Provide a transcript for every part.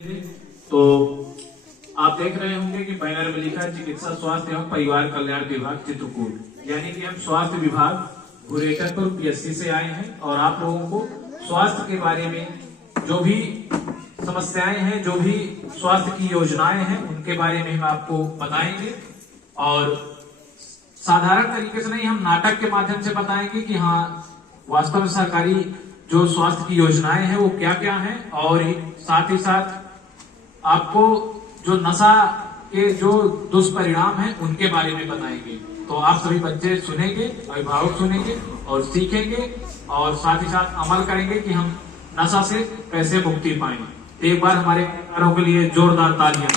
तो आप देख रहे होंगे कि बैनर में लिखा है चिकित्सा स्वास्थ्य एवं परिवार कल्याण विभाग चित्रकूट, यानी कि हम स्वास्थ्य विभाग गुरेटरपुर पीएससी से आए हैं और आप लोगों को स्वास्थ्य के बारे में जो भी समस्याएं हैं, जो भी स्वास्थ्य की योजनाएं हैं, उनके बारे में हम आपको बताएंगे। और साधारण तरीके से नहीं, हम नाटक के माध्यम से बताएंगे कि हाँ वास्तव में सरकारी जो स्वास्थ्य की योजनाएं हैं वो क्या क्या हैं, और साथ ही साथ आपको जो नशा के जो दुष्परिणाम हैं उनके बारे में बताएंगे। तो आप सभी बच्चे सुनेंगे, अभिभावक सुनेंगे और सीखेंगे और साथ ही साथ अमल करेंगे कि हम नशा से कैसे मुक्ति पाएं। एक बार हमारे कलाकारों के लिए जोरदार तालियां।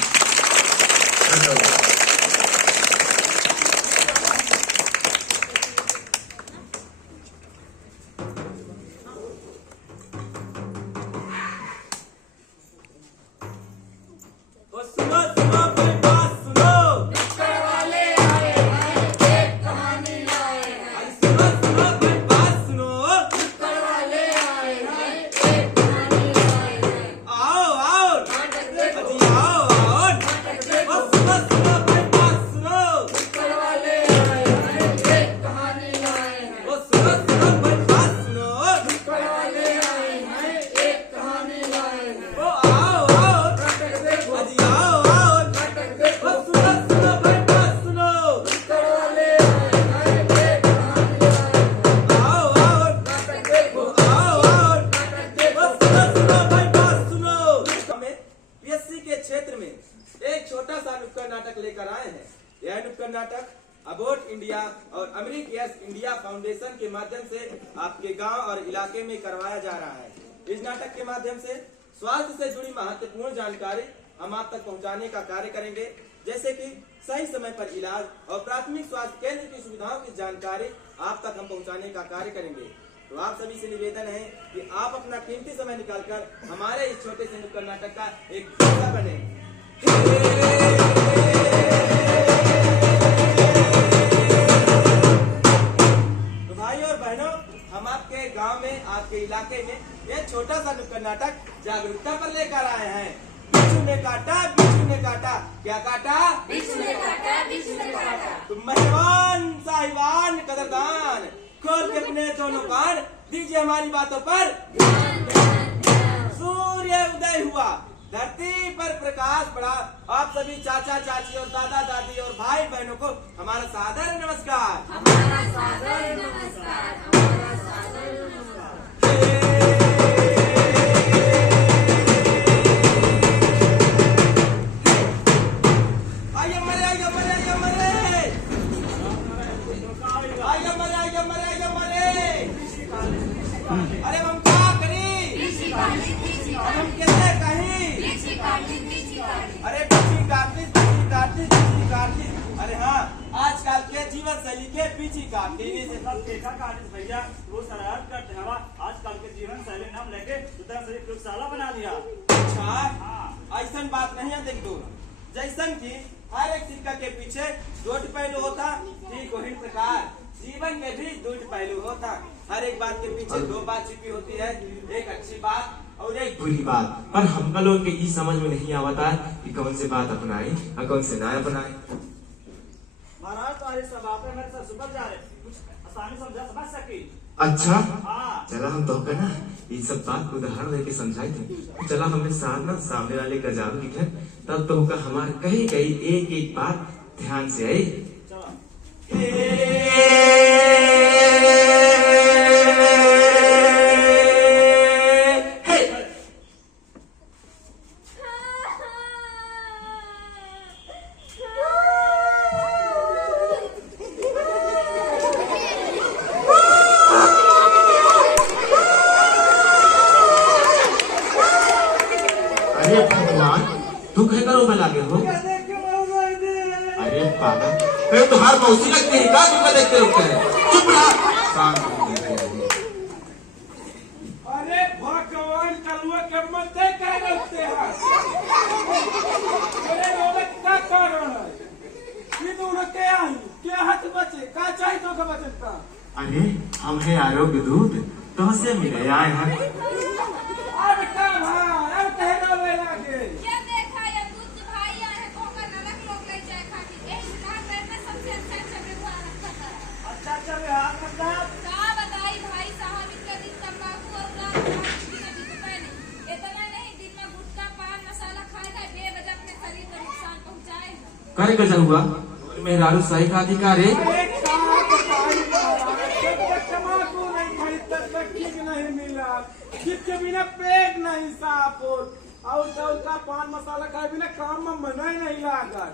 लेकर आए हैं। यह नुक्कड़ नाटक अबोट इंडिया और अमेरिकस इंडिया फाउंडेशन के माध्यम से आपके गांव और इलाके में करवाया जा रहा है। इस नाटक के माध्यम से स्वास्थ्य से जुड़ी महत्वपूर्ण जानकारी हम आप तक पहुंचाने का कार्य करेंगे, जैसे कि सही समय पर इलाज और प्राथमिक स्वास्थ्य केंद्र की सुविधाओं की जानकारी आप तक हम पहुंचाने का कार्य करेंगे। तो आप सभी से निवेदन है कि आप अपना कीमती समय निकालकर हमारे इस छोटे से नुक्कड़ नाटक का एक हिस्सा बने। तो भाई और बहनों, हम आपके गांव में, आपके इलाके में एक छोटा सा नुक्कड़ नाटक जागरूकता पर लेकर आए हैं। बिच्छू ने काटा, बिच्छू ने काटा, क्या काटा? बिच्छू ने काटा, बिच्छू ने काटा। तुम मेहमान, साहिबान, कदरदान, खोल के अपने दोनों कान, दीजिए हमारी बातों पर। सूर्य उदय हुआ, धरती पर प्रकाश पड़ा। आप सभी चाचा चाची और दादा दादी और भाई बहनों को हमारा सादर नमस्कार। हमारा सादर नमस्कार, हमारा सादर नमस्कार। आइए मरे, आइए मरे, आइए मरे, आइए मरे, आइए मरे, आइए मरे। अरे हम क्या करें? हम कैसे कहीं? अरे पीछी काटनी, पीछी काटनी, पीछी काटनी। अरे हाँ, आजकल के जीवन शैली के पीछी काटनी से सब देखा काटिस भैया, वो शरारत करते हैं। आजकल के जीवन शैली ने हम लेके सुधर से प्रयोगशाला बना दिया। अच्छा, हाँ, ऐसा बात नहीं है। देख दो, जैसन की हर एक सिक्का के पीछे दो पहलू होता, ठीक वही प्रकार जीवन में भी दो पहलू होता। हर एक बात के पीछे दो बात छिपी होती है, एक अच्छी बात और एक बुरी बात। पर हम लोग के ये समझ में नहीं आवता है कि कौन से बात अपनाए और कौन से ना अपनाए। महाराज तुम्हारे सब आप मेरे साथ सुबह जा रहे, कुछ आसानी समझ सकी। अच्छा, हाँ, चला हम तो ना ये सब बात उदाहरण लेके समझाए थे। चला हमने साथ ना सामने वाले का जादू दिखे, तब तो हमारे कहीं कहीं एक एक बात ध्यान से आई। अरे भगवान, तू कहीं करो में लागे हो? अरे पागल, कहीं तुम्हारी मौसी लगती है क्या? तुम देखते रुकते हैं? चुप रहा, शांत रहो। अरे भगवान, कलुआ के मत क्या रखते हैं? अरे रोलक क्या कारण है? ये तो उन्हें क्या हाथ बचे, क्या चाहिए तो का बचत का? अरे हम है आरोग्य दूत, तो से मिले आए हैं। अब कब है? अब कहे ना करे गजा हुआ मेहरारू सही खाती का रे अरे का बताई महाराज, जब तक तम्बाकू नहीं खाई तब तक किक नहीं मिला, किक के बिना पेट नहीं साफ हो, और जब तक पान मसाला खाए बिना काम में मन ही नहीं लागा,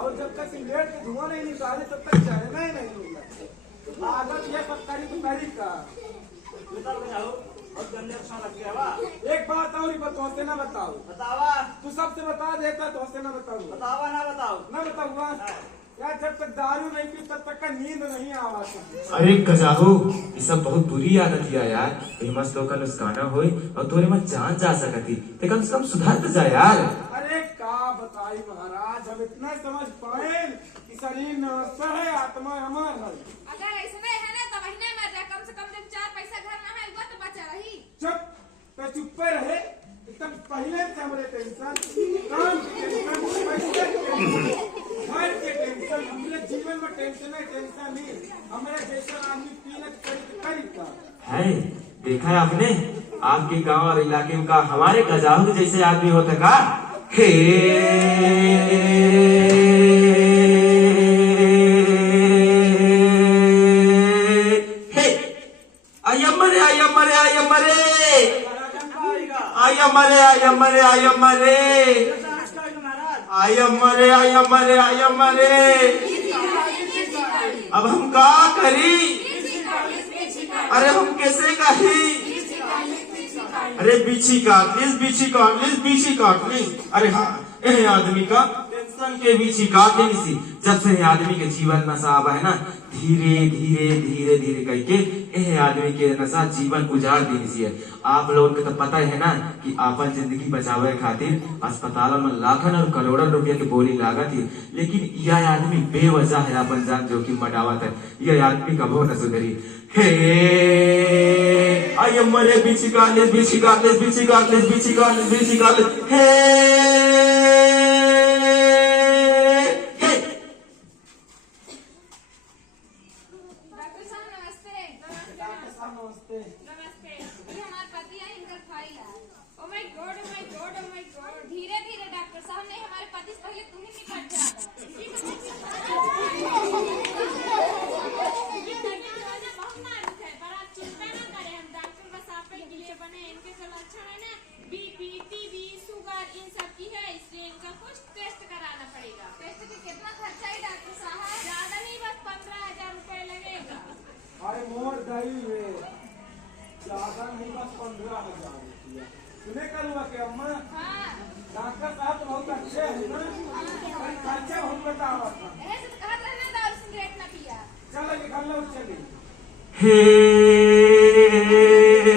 और जब तक सिगरेट के धुआं नहीं निकाले तब तक चैन ही नहीं मिला। आदत ये सब करी का। बताओ जाओ और गंदे अच्छा लग गया वा एक बात और बताओ से ना बताओ, बतावा तू सबसे बता देता तो से ना बताऊँ, बतावा ना बताओ ना बताऊंगा यार, जब तक दारू नहीं पी तब तक का नींद नहीं आवा। अरे गजाहो ये सब बहुत बुरी आदत है यार, फेमस लोग का नुस्काना होए और तोरे में जान जा सकती ते कम से कम सुधार तो जा यार। अरे का बताई महाराज, हम इतना समझ पाए कि शरीर नश्वर है, आत्मा अमर है। अगर ऐसने है ना तो महीने में जा कम से कम जब 4 पैसा घर ना है वो तो बचा रही। चुप पे चुप पे रहे, एकदम पहले से हमारे टेंशन, काम की टेंशन, पैसे की टेंशन, घर के टेंशन, हमारे जीवन में टेंशन है, टेंशन नहीं। हमारे जैसा आदमी पीना करी का है देखा है आपने, आपके गांव और इलाके का हमारे गजाहो के जैसे आदमी होता का हे आयमरे आयमरे आयमरे आयमरे आयमरे आयमरे आयमरे आयमरे आयमरे अब हम का करी, अरे हम कैसे कही, अरे बीछी काट लीस बीछी काट लीस बीछी काट लीस। अरे हाँ ये आदमी का टेंशन के बीछी काट ली सी, जब से आदमी के जीवन नशा आवा है ना धीरे धीरे धीरे धीरे करके यह आदमी के नशा जीवन उजाड़ दी सी है। आप लोगों को तो पता है ना कि आपन जिंदगी बचावे खातिर अस्पतालों में लाखन और करोड़ों रुपया की बोली लागत है, लेकिन यह आदमी बेवजह है अपन जान जोखिम बढ़ावत है। यह आदमी कभो न सुधरी। हे आई मरे बीची गालिस बीची गालिस बीची गालिस बीची गालिस बीची गालिस हे डॉक्टर साहब नमस्ते। नमस्ते। नमस्ते। ये हमारे पति हैं, इनका फाइल है। Oh my God oh my God oh my God. धीरे धीरे डॉक्टर साहब, नहीं हमारे पति से पहले तुम ही निपट जाओ। बहुत नाजुक है, पर आप चिंता ना करें, हम डॉक्टर बस आप के लिए बने। इनके जो लक्षण है ना बीपी टीबी शुगर इन सब की है, इसलिए इनका कुछ टेस्ट कराना पड़ेगा। टेस्ट का कितना खर्चा है डॉक्टर साहब? ज्यादा नहीं, बस 15,000 रुपए लगेगा। अरे मोर दही है, ज्यादा नहीं, बस 15,000 रुपया। सुने करूँगा कि अम्मा हाँ, डॉक्टर साहब तो बहुत अच्छे हैं ना, पर खर्चा बहुत बतावा था। ऐसे तो कहा था ना दारू सिगरेट ना पिया। चलो निकल लो, चलिए। हे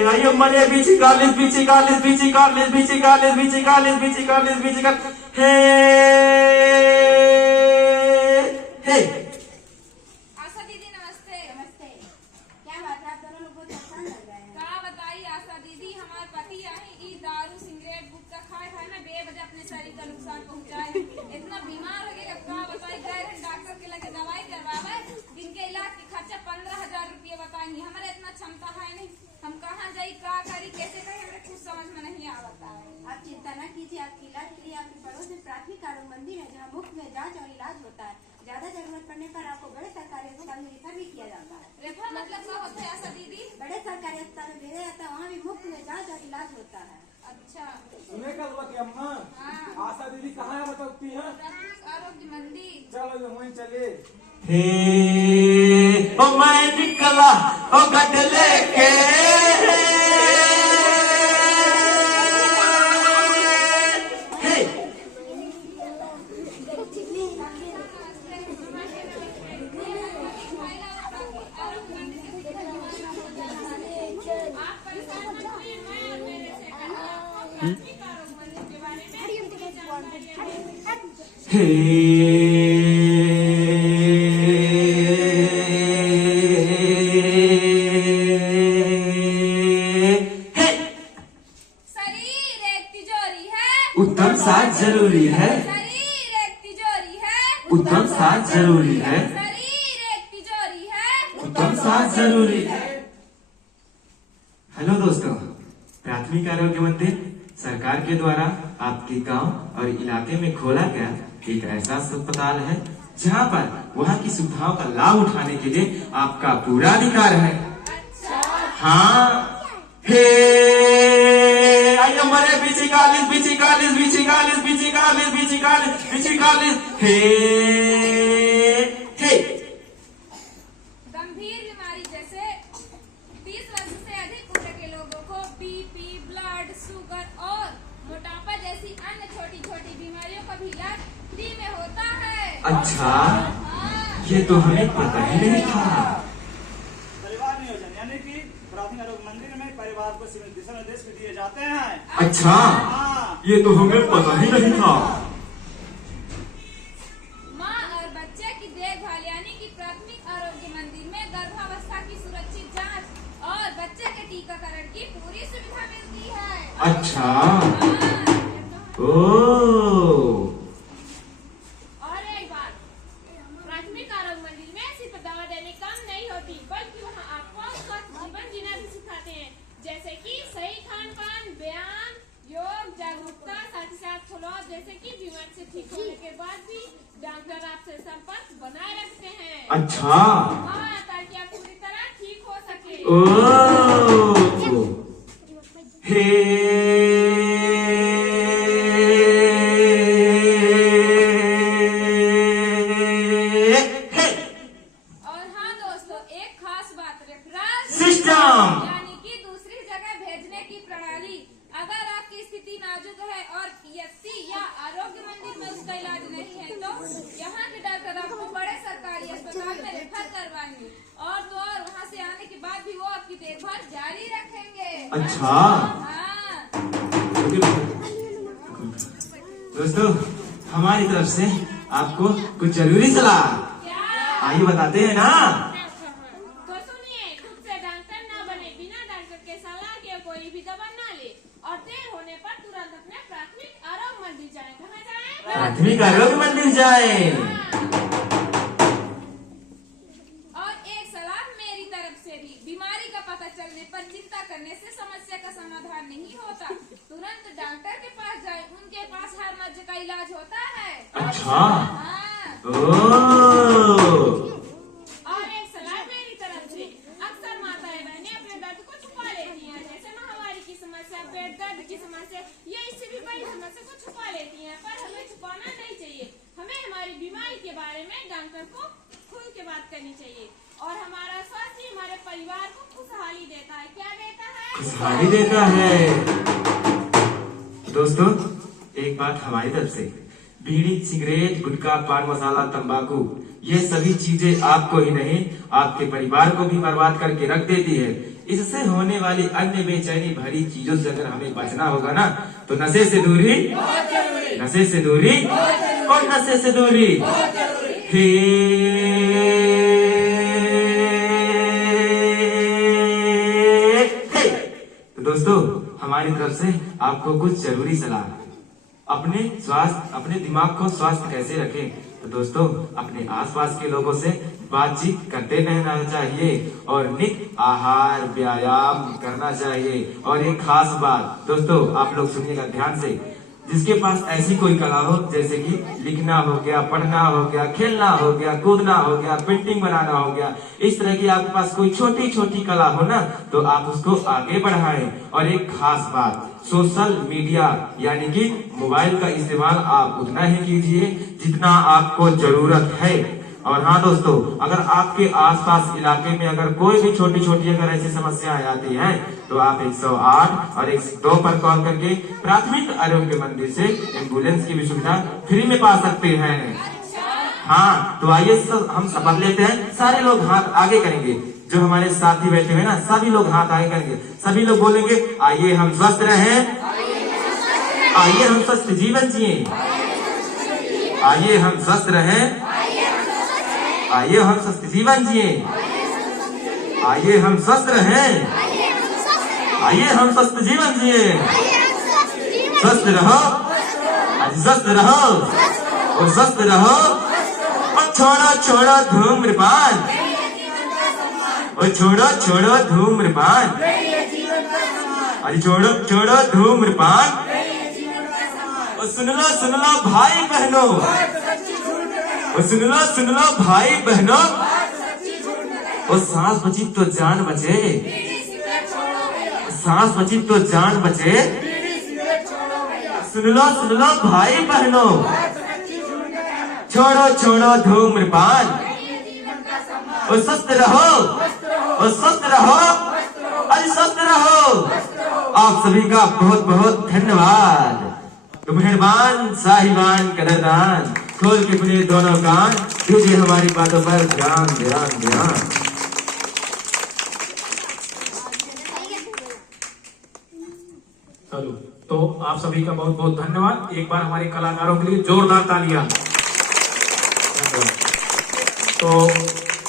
आई मरे बीची गालिस बीची गालिस बीची गालिस बीची गालिस बीची गालिस बीची गालिस बीची गालिस हे हे आशा दीदी नमस्ते। नमस्ते। क्या बात है, आप दोनों लोग बहुत परेशान लग रहे हैं। क्या बताइए आशा दीदी, हमारे पति आए ई दारू सिगरेट गुटखा खाए खाए ना बेवजह अपने शरीर का नुकसान पहुंचाए, इतना बीमार हो गया। क्या बताइए, गए डॉक्टर के लगे दवाई करवावे, जिनके इलाज की खर्चा 15,000 रुपये बताएंगे। हमारे इतना क्षमता है नहीं, हम कहाँ जाई क्या करी कैसे करें, हमें कुछ समझ में नहीं आवता है। आप चिंता न कीजिए, आपके इलाज के लिए आपके पड़ोस में प्राथमिक आरोग्य मंदिर है, जहाँ मुफ्त में जांच और इलाज होता है। ज्यादा जरूरत पड़ने पर आपको बड़े सरकारी अस्पताल में रेफर भी किया जाता है। रेफर मतलब क्या होता है आशा दीदी? बड़े सरकारी अस्पताल में भेजा जाता है, वहाँ भी मुफ्त में जांच और इलाज होता है। अच्छा। सुने करूँगा कि अम्मा आशा दीदी कहाँ है बताती है? प्राथमिक आरोग्य मंदिर। चलो ये वहीं चले। हे ओ मैं निकला ओ गट लेके हे आप परेशान मत होइए, मैं और मेरे से प्राथमिक आरोग्य मंदिर के बारे में पूरी जानकारी है। शरीर एक तिजोरी है, उत्तम साथ जरूरी है, शरीर एक तिजोरी है, उत्तम साथ जरूरी है, शरीर एक तिजोरी है। उत्तम साथ जरूरी है। हेलो दोस्तों, प्राथमिक आरोग्य मंदिर सरकार के द्वारा आपके गांव और इलाके में खोला गया एक ऐसा अस्पताल है जहां पर वहां की सुविधाओं का लाभ उठाने के लिए आपका पूरा अधिकार है। हाँ, हे हमारे हे गंभीर बीमारी जैसे 30 वर्ष से अधिक उम्र के लोगों को बीपी, ब्लड शुगर और मोटापा जैसी अन्य छोटी छोटी बीमारियों का भी इलाज फ्री में होता है। अच्छा, हाँ। ये तो हमें पता ही नहीं था। परिवार नियोजन यानी कि प्राथमिक आरोग्य मंदिर में परिवार को सीमित दिशा निर्देश भी दिए जाते हैं। अच्छा, हाँ। ये तो हमें पता ही नहीं था। माँ और बच्चे की देखभाल यानी कि प्राथमिक आरोग्य मंदिर में गर्भावस्था की सुरक्षित जांच और बच्चे के टीकाकरण की पूरी सुविधा मिलती है। अच्छा, हाँ। ओ और एक बात, प्राथमिक आरोग्य मंदिर में सिर्फ दवा देने काम नहीं होती, बल्कि वहाँ आपको स्वस्थ जीवन जीना भी सिखाते हैं, जैसे कि सही खान पान, व्यायाम, योग, जागरूकता, साथ ही साथ फॉलो अप, जैसे कि बीमारी से ठीक होने के बाद भी डॉक्टर आपसे संपर्क बनाए रखते हैं। अच्छा, हाँ, ताकि आप पूरी तरह ठीक हो सके। ओ हे और हाँ दोस्तों, एक खास बात, रेफरल सिस्टम। यानी कि दूसरी जगह भेजने की प्रणाली। अगर आपकी स्थिति नाजुक है और पीएचसी या आरोग्य मंदिर में उसका इलाज नहीं है तो यहाँ के डॉक्टर आपको बड़े सरकारी अस्पताल में रेफर करवाएंगे और तो और वहाँ से आने के बाद भी वो आपकी देखभाल जारी रखेंगे। अच्छा। हाँ। दोस्तों, हमारी तरफ से आपको कुछ जरूरी सलाह आइए बताते हैं ना। तो सुनिए, खुद से डॉक्टर ना बने, बिना डॉक्टर के सलाह के कोई भी दवा ना ले और देर होने पर तुरंत अपने प्राथमिक आरोग्य मंदिर जाएं। कहाँ जाएं? प्राथमिक आरोग्य मंदिर जाएं। और एक सलाह मेरी तरफ से भी, बीमारी का पता चलने पर चिंता करने से समस्या का समाधान नहीं होता। तुरंत डॉक्टर के पास जाएं, उनके पास हर मर्ज का इलाज होता है। अच्छा। हाँ। और एक सलाह मेरी तरफ से, अक्सर माताएं बहनें अपने दर्द को छुपा लेती हैं, जैसे महामारी की समस्या, पेट दर्द की समस्या या इससे भी बड़ी समस्या को छुपा लेती हैं, पर हमें छुपाना नहीं चाहिए। हमें हमारी बीमारी के बारे में डॉक्टर को खुल के बात करनी चाहिए और हमारा स्वास्थ्य हमारे परिवार को खुशहाली देता है। क्या देता है? खुशहाली देता है। दोस्तों, एक बात हमारी तरफ से, बीड़ी, सिगरेट, गुटखा, पान मसाला, तंबाकू, ये सभी चीजें आपको ही नहीं आपके परिवार को भी बर्बाद करके रख देती है। इससे होने वाली अन्य बेचैनी भरी चीजों से अगर हमें बचना होगा ना, तो नशे से दूरी, नशे से दूरी और नशे से दूरी। हे तो दोस्तों, हमारी तरफ से आपको कुछ जरूरी सलाह। अपने स्वास्थ्य, अपने दिमाग को स्वस्थ कैसे रखें, तो दोस्तों अपने आसपास के लोगों से बातचीत करते रहना चाहिए और नित्य आहार व्यायाम करना चाहिए। और एक खास बात दोस्तों, आप लोग सुनिएगा ध्यान से, जिसके पास ऐसी कोई कला हो, जैसे कि लिखना हो गया, पढ़ना हो गया, खेलना हो गया, कूदना हो गया, पेंटिंग बनाना हो गया, इस तरह की आपके पास कोई छोटी छोटी कला हो ना, तो आप उसको आगे बढ़ाएं। और एक खास बात, सोशल मीडिया यानी कि मोबाइल का इस्तेमाल आप उतना ही कीजिए जितना आपको जरूरत है। और हाँ दोस्तों, अगर आपके आसपास इलाके में अगर कोई भी छोटी छोटी अगर ऐसी समस्याएं आती हैं, तो आप 108 और 102 पर कॉल करके प्राथमिक आरोग्य मंदिर से एम्बुलेंस की भी सुविधा फ्री में पा सकते हैं। हाँ, तो आइए हम शपथ लेते हैं, सारे लोग हाथ आगे करेंगे, जो हमारे साथी बैठे हुए ना, सभी लोग हाथ आगे करेंगे, सभी लोग बोलेंगे, आइए हम स्वस्थ रहें, आइए हम स्वस्थ जीवन जिए, आइए हम स्वस्थ रहें, आइए हम स्वस्थ जीवन जिए, आइए हम स्वस्थ रहें, आइए हम स्वस्थ जीवन जिए। स्वस्थ रहो, स्वस्थ रहो और स्वस्थ रहो और छोड़ो छोड़ो धूम्रपान, और छोड़ो छोड़ो धूम्रपान, अरे छोड़ो छोड़ो धूम्रपान। और सुन लो भाई बहनों, और सुन लो भाई बहनों, और सांस बची तो जान बचे, सांस बची तो जान बचे। सुन लो भाई बहनों, छोड़ो छोड़ो धूम्रपान, और स्वस्थ रहो, और स्वस्थ रहो, अरे स्वस्थ रहो। आप सभी का बहुत बहुत धन्यवाद। तो मेहरबान साहिबान कदरदान, खोल के अपने दोनों कान, दीजिए हमारी बातों पर ध्यान ध्यान ध्यान। चलो, तो आप सभी का बहुत बहुत धन्यवाद। एक बार हमारे कलाकारों के लिए जोरदार तालियां। तो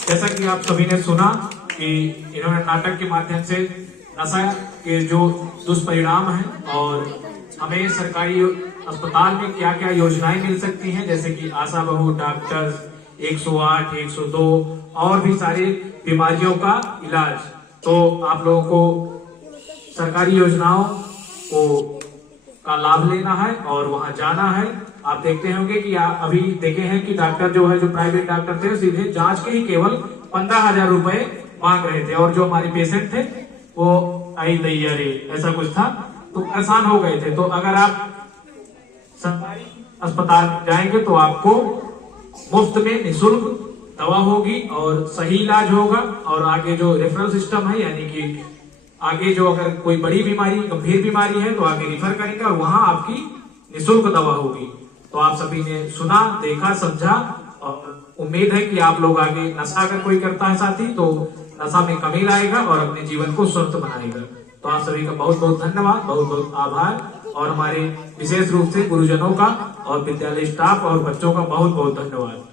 जैसा कि आप सभी ने सुना कि इन्होंने नाटक के माध्यम से नशा के जो दुष्परिणाम हैं और हमें सरकारी अस्पताल में क्या क्या योजनाएं मिल सकती हैं, जैसे कि आशा बहू, डॉक्टर्स, 108, 102 और भी सारी बीमारियों का इलाज। तो आप लोगों को सरकारी योजनाओं को का लाभ लेना है और वहां जाना है। आप देखते होंगे कि आप अभी देखे हैं कि डॉक्टर जो है, जो प्राइवेट डॉक्टर थे, सीधे जांच के ही केवल 15,000 रुपए मांग रहे थे, और जो हमारे पेशेंट थे वो आई तैयारी ऐसा कुछ था, तो परेशान हो गए थे। तो अगर आप सरकारी अस्पताल जाएंगे तो आपको मुफ्त में निःशुल्क दवा होगी और सही इलाज होगा, और आगे जो रेफरल सिस्टम है, यानी कि आगे जो अगर कोई बड़ी बीमारी, गंभीर बीमारी है तो आगे रिफर करेंगे और वहां आपकी निःशुल्क दवा होगी। तो आप सभी ने सुना, देखा, समझा, और उम्मीद है कि आप लोग आगे नशा अगर कोई करता है साथी तो नशा में कमी लाएगा और अपने जीवन को स्वस्थ बनाएगा। तो आप सभी का बहुत बहुत धन्यवाद, बहुत बहुत आभार, और हमारे विशेष रूप से गुरुजनों का और विद्यालय स्टाफ और बच्चों का बहुत बहुत धन्यवाद।